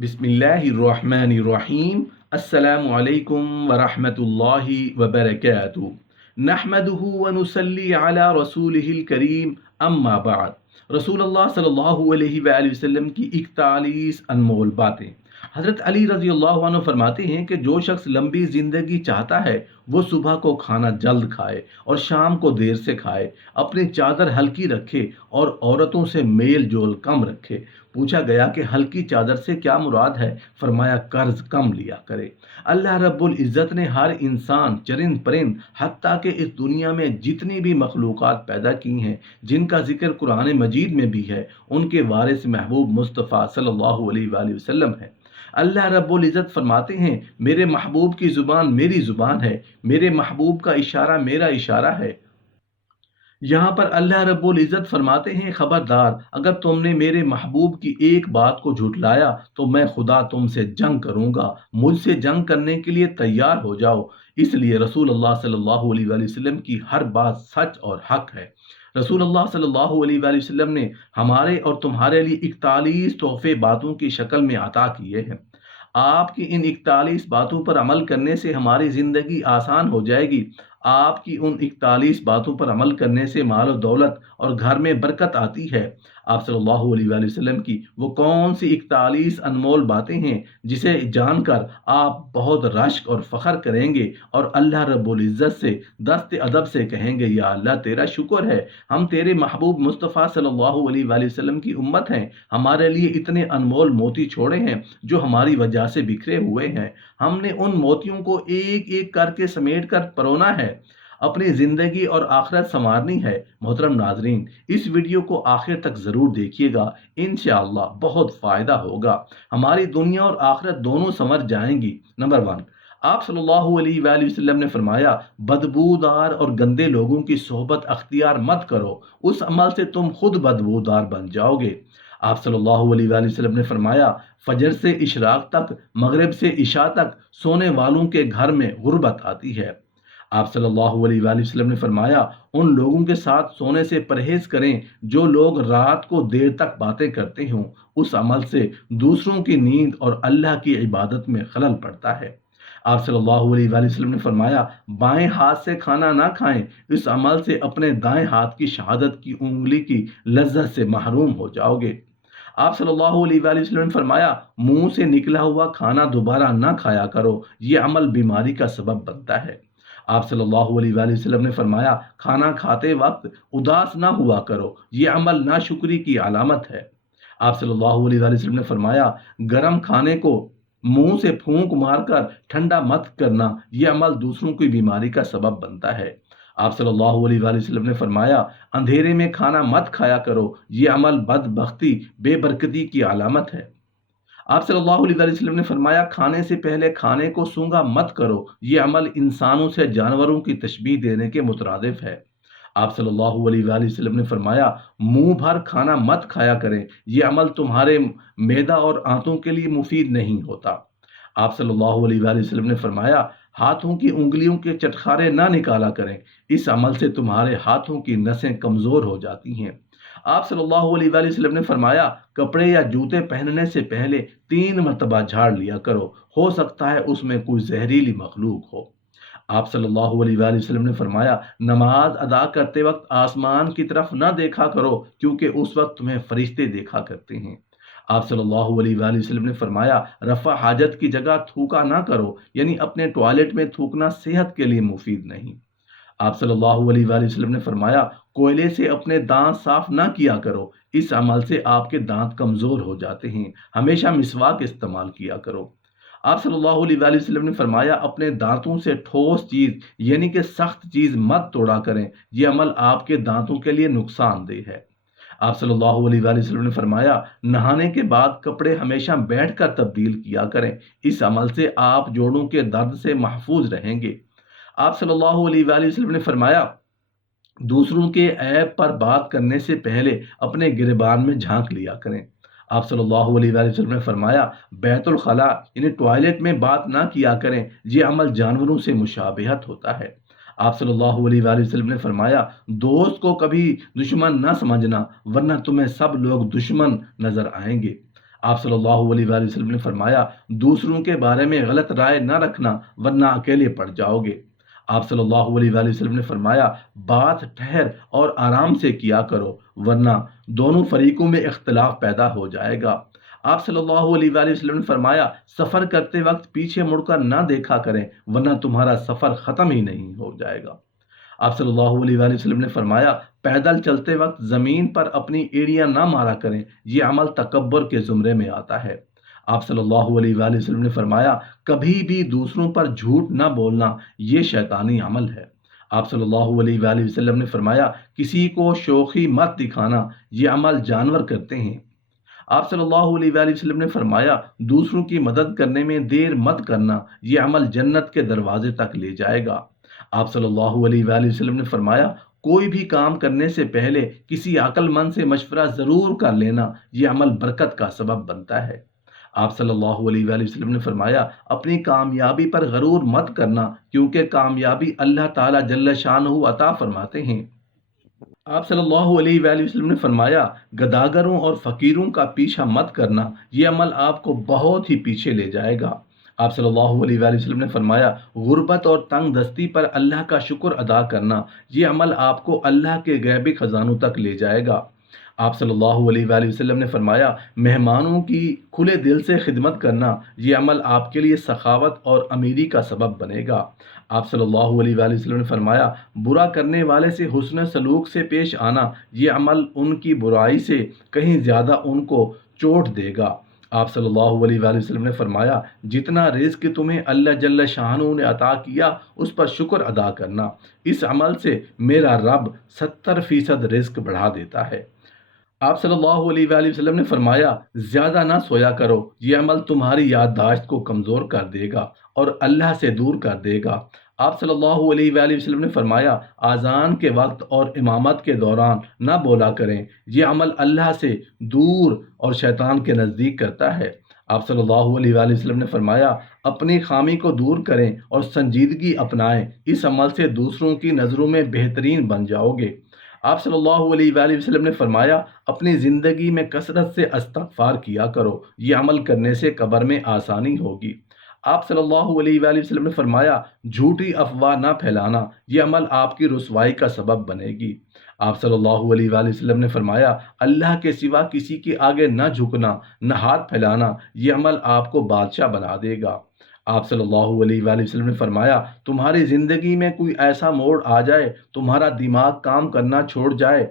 बिस्मिल्लाहिर्रहमानिर्रहीम। अस्सलामु अलैकुम वरहमतुल्लाहि वबरकातुहू। नहमदुहु व नुसल्ली अला रसूलिहिल करीम, अम्मा बाद। रसूलुल्लाह सल्लल्लाहु अलैहि वसल्लम की 41 अनमोल बातें। हज़रत अली रज़ी अल्लाहु अन्हु फरमाते हैं कि जो शख्स लंबी ज़िंदगी चाहता है वो सुबह को खाना जल्द खाए और शाम को देर से खाए, अपनी चादर हल्की रखे और औरतों से मेल जोल कम रखे। पूछा गया कि हल्की चादर से क्या मुराद है? फरमाया, कर्ज कम लिया करे। अल्लाह रब्बुल इज़्ज़त ने हर इंसान, चरिंद परिंद, हत्ता कि इस दुनिया में जितनी भी मखलूक़ात पैदा की हैं, जिनका जिक्र कुरान मजीद में भी है, उनके वारिस महबूब मुस्तफ़ा सल्लल्लाहु अलैहि वसल्लम है। अल्लाह रब्बुल इज़्ज़त फरमाते हैं, मेरे महबूब की ज़ुबान मेरी ज़ुबान है, मेरे महबूब का इशारा मेरा इशारा है। यहाँ पर अल्लाह रब्बुल इज़्ज़त फरमाते हैं, खबरदार अगर तुमने मेरे महबूब की एक बात को झुठलाया तो मैं खुदा तुमसे जंग करूँगा, मुझसे जंग करने के लिए तैयार हो जाओ। इसलिए रसूलुल्लाह सल्लल्लाहु अलैहि वसल्लम की हर बात सच और हक है। रसूलुल्लाह सल्लल्लाहु अलैहि वसल्लम ने हमारे और तुम्हारे लिए 41 तोहफे बातों की शक्ल में अता किए हैं। आपकी इन 41 बातों पर अमल करने से हमारी ज़िंदगी आसान हो जाएगी। आपकी उन 41 बातों पर अमल करने से माल और दौलत और घर में बरकत आती है। आप सल्लल्लाहु अलैहि वसल्लम की वो कौन सी 41 अनमोल बातें हैं जिसे जानकर आप बहुत रश्क और फ़ख्र करेंगे और अल्लाह रब्बुल इज़्ज़त से दस्त अदब से कहेंगे, या अल्लाह तेरा शुक्र है, हम तेरे महबूब मुस्तफ़ा सल्लल्लाहु अलैहि वसल्लम की उम्मत हैं, हमारे लिए इतने अनमोल मोती छोड़े हैं जो हमारी वजह से बिखरे हुए हैं। हमने उन मोतियों को एक एक करके समेट कर परोना है, अपनी ज़िंदगी और आखिरत संवारनी है। मोहतरम नाजरीन, इस वीडियो को आखिर तक ज़रूर देखिएगा, इंशाअल्लाह बहुत फ़ायदा होगा। हमारी दुनिया और आखिरत दोनों संवर जाएंगी। नंबर 1, आप सल्लल्लाहु अलैहि वसल्लम ने फरमाया, बदबूदार और गंदे लोगों की सोहबत अख्तियार मत करो, उस अमल से तुम खुद बदबूदार बन जाओगे। आप सल्लल्लाहु अलैहि वसल्लम ने फरमाया, फजर से इशराक तक, मगरिब से इशा तक सोने वालों के घर में गुर्बत आती है। आप सल्लल्लाहु अलैहि वसल्लम ने फरमाया, उन लोगों के साथ सोने से परहेज करें जो लोग रात को देर तक बातें करते हों, उस अमल से दूसरों की नींद और अल्लाह की इबादत में खलल पड़ता है। आप सल्लल्लाहु अलैहि वसल्लम ने फरमाया, बाएं हाथ से खाना ना खाएं, इस अमल से अपने दाएं हाथ की शहादत की उंगली की लज्जत से महरूम हो जाओगे। आप सल्लल्लाहु अलैहि वसल्लम ने फरमाया, मुंह से निकला हुआ खाना दोबारा ना खाया करो, ये अमल बीमारी का सबब बनता है। आप सल्लल्लाहु अलैहि वसल्लम ने फरमाया, खाना खाते वक्त उदास ना हुआ करो, ये अमल नाशुक्री की अलामत है। आप सल्लल्लाहु अलैहि वसल्लम ने फरमाया, गरम खाने को मुंह से फूंक मारकर ठंडा मत करना, यह अमल दूसरों की बीमारी का सबब बनता है। आप सल्लल्लाहु अलैहि वसल्लम ने फरमाया, अंधेरे में खाना मत खाया करो, यह अमल बदबख्ती, बेबरकती की अलामत है। आप सल्लल्लाहु अलैहि वसल्लम ने फरमाया, खाने से पहले खाने को सूंघा मत करो, यह अमल इंसानों से जानवरों की तशबीह देने के मुतरादिफ है। आप सल्लल्लाहु अलैहि वसल्लम ने फरमाया, मुंह भर खाना मत खाया करें, यह अमल तुम्हारे मैदा और आंतों के लिए मुफीद नहीं होता। आप सल्लल्लाहु अलैहि वसल्लम ने फरमाया, हाथों की उंगलियों के चटखारे ना निकाला करें, इस अमल से तुम्हारे हाथों की नसें कमजोर हो जाती हैं। आप सल्लल्लाहु अलैहि वसल्लम ने फरमाया, कपड़े या जूते पहनने से पहले 3 मरतबा झाड़ लिया करो, हो सकता है उसमें कोई जहरीली मखलूक हो। आप सल्लल्लाहु अलैहि वसल्लम ने फरमाया, नमाज अदा करते वक्त आसमान की तरफ न देखा करो, क्योंकि उस वक्त तुम्हें फरिश्ते देखा करते हैं। आप सल्लल्लाहु अलैहि वसल्लम ने फरमाया, रफ़ा हाजत की जगह थूका ना करो, यानी अपने टॉयलेट में थूकना सेहत के लिए मुफीद नहीं। आप सल्लल्लाहु अलैहि वसल्लम ने फरमाया, कोयले से अपने दांत साफ ना किया करो, इस अमल से आपके दांत कमजोर हो जाते हैं, हमेशा मिसवाक इस्तेमाल किया करो। आप सल्लल्लाहु अलैहि वसल्लम ने फरमाया, अपने दांतों से ठोस चीज यानी कि सख्त चीज मत तोड़ा करें, यह अमल आपके दांतों के लिए नुकसानदेह है। आप सल्लल्लाहु अलैहि वसल्लम ने फरमाया, नहाने के बाद कपड़े हमेशा बैठकर तब्दील किया करें, इस अमल से आप जोड़ों के दर्द से महफूज रहेंगे। आप सल्लल्लाहु अलैहि वसल्लम ने फरमाया, दूसरों के ऐब पर बात करने से पहले अपने गिरबान में झांक लिया करें। आप सल्लल्लाहु अलैहि वसल्लम ने फरमाया, बैतुल खला यानी टॉयलेट में बात ना किया करें, यह अमल जानवरों से मुशाबिहत होता है। आप सल्लल्लाहु अलैहि वसल्लम ने फरमाया, दोस्त को कभी दुश्मन ना समझना, वरना तुम्हें सब लोग दुश्मन नजर आएंगे। آپ صلی اللہ علیہ وآلہ وسلم نے فرمایا دوسروں کے بارے میں غلط رائے نہ رکھنا ورنہ اکیلے پڑ جاؤ گے۔ آپ صلی اللہ علیہ وآلہ وسلم نے فرمایا بات ٹھہر اور آرام سے کیا کرو ورنہ دونوں فریقوں میں اختلاف پیدا ہو جائے گا۔ آپ صلی اللہ علیہ وآلہ وسلم نے فرمایا سفر کرتے وقت پیچھے مڑ کر نہ دیکھا کریں ورنہ تمہارا سفر ختم ہی نہیں ہو جائے گا۔ آپ صلی اللہ علیہ وآلہ وسلم نے فرمایا پیدل چلتے وقت زمین پر اپنی ایڑیاں نہ مارا کریں، یہ عمل تکبر کے زمرے میں آتا ہے۔ آپ صلی اللہ علیہ وآلہ وسلم نے فرمایا کبھی بھی دوسروں پر جھوٹ نہ بولنا، یہ شیطانی عمل ہے۔ آپ صلی اللہ علیہ وآلہ وسلم نے فرمایا کسی کو شوخی مت دکھانا، یہ عمل جانور کرتے ہیں۔ آپ صلی اللہ علیہ وآلہ وسلم نے فرمایا دوسروں کی مدد کرنے میں دیر مت کرنا، یہ عمل جنت کے دروازے تک لے جائے گا۔ آپ صلی اللہ علیہ وآلہ وسلم نے فرمایا کوئی بھی کام کرنے سے پہلے کسی عقل مند سے مشورہ ضرور کر لینا، یہ عمل برکت کا سبب بنتا ہے۔ آپ صلی اللہ علیہ وآلہ وسلم نے فرمایا اپنی کامیابی پر غرور مت کرنا کیونکہ کامیابی اللہ تعالیٰ جل شانہ عطا فرماتے ہیں۔ آپ صلی اللہ علیہ وآلہ وسلم نے فرمایا گداگروں اور فقیروں کا پیچھا مت کرنا، یہ عمل آپ کو بہت ہی پیچھے لے جائے گا۔ آپ صلی اللہ علیہ وآلہ وسلم نے فرمایا غربت اور تنگ دستی پر اللہ کا شکر ادا کرنا، یہ عمل آپ کو اللہ کے غیبی خزانوں تک لے جائے گا۔ آپ صلی اللہ علیہ وآلہ وسلم نے فرمایا مہمانوں کی کھلے دل سے خدمت کرنا، یہ عمل آپ کے لیے سخاوت اور امیری کا سبب بنے گا۔ آپ صلی اللہ علیہ وآلہ وسلم نے فرمایا برا کرنے والے سے حسن سلوک سے پیش آنا، یہ عمل ان کی برائی سے کہیں زیادہ ان کو چوٹ دے گا۔ آپ صلی اللہ علیہ وآلہ وسلم نے فرمایا جتنا رزق تمہیں اللہ جل شانہ نے عطا کیا اس پر شکر ادا کرنا، اس عمل سے میرا رب 70% رزق بڑھا دیتا ہے۔ آپ صلی اللہ علیہ وآلہ وسلم نے فرمایا زیادہ نہ سویا کرو، یہ عمل تمہاری یادداشت کو کمزور کر دے گا اور اللہ سے دور کر دے گا۔ آپ صلی اللہ علیہ وآلہ وسلم نے فرمایا اذان کے وقت اور امامت کے دوران نہ بولا کریں، یہ عمل اللہ سے دور اور شیطان کے نزدیک کرتا ہے۔ آپ صلی اللہ علیہ وآلہ وسلم نے فرمایا اپنی خامی کو دور کریں اور سنجیدگی اپنائیں، اس عمل سے دوسروں کی نظروں میں بہترین بن جاؤ گے۔ آپ صلی اللہ علیہ وآلہ وسلم نے فرمایا اپنی زندگی میں کثرت سے استغفار کیا کرو، یہ عمل کرنے سے قبر میں آسانی ہوگی۔ آپ صلی اللہ علیہ وآلہ وسلم نے فرمایا جھوٹی افواہ نہ پھیلانا، یہ عمل آپ کی رسوائی کا سبب بنے گی۔ آپ صلی اللہ علیہ وآلہ وسلم نے فرمایا اللہ کے سوا کسی کے آگے نہ جھکنا، نہ ہاتھ پھیلانا، یہ عمل آپ کو بادشاہ بنا دے گا۔ آپ صلی اللہ علیہ وآلہ وسلم نے فرمایا تمہاری زندگی میں کوئی ایسا موڑ آ جائے، تمہارا دماغ کام کرنا چھوڑ جائے،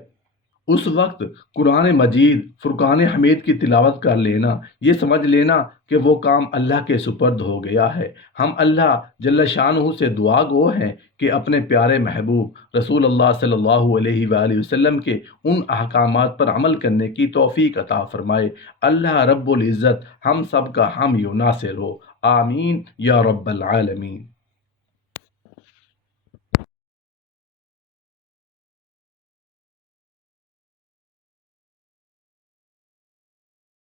اس وقت قرآن مجید فرقان حمید کی تلاوت کر لینا، یہ سمجھ لینا کہ وہ کام اللہ کے سپرد ہو گیا ہے۔ ہم اللہ جل شانہ سے دعا گو ہیں کہ اپنے پیارے محبوب رسول اللہ صلی اللہ علیہ وآلہ وسلم کے ان احکامات پر عمل کرنے کی توفیق عطا فرمائے۔ اللہ رب العزت ہم سب کا حامی و ناصر ہو، آمین یا رب العالمین۔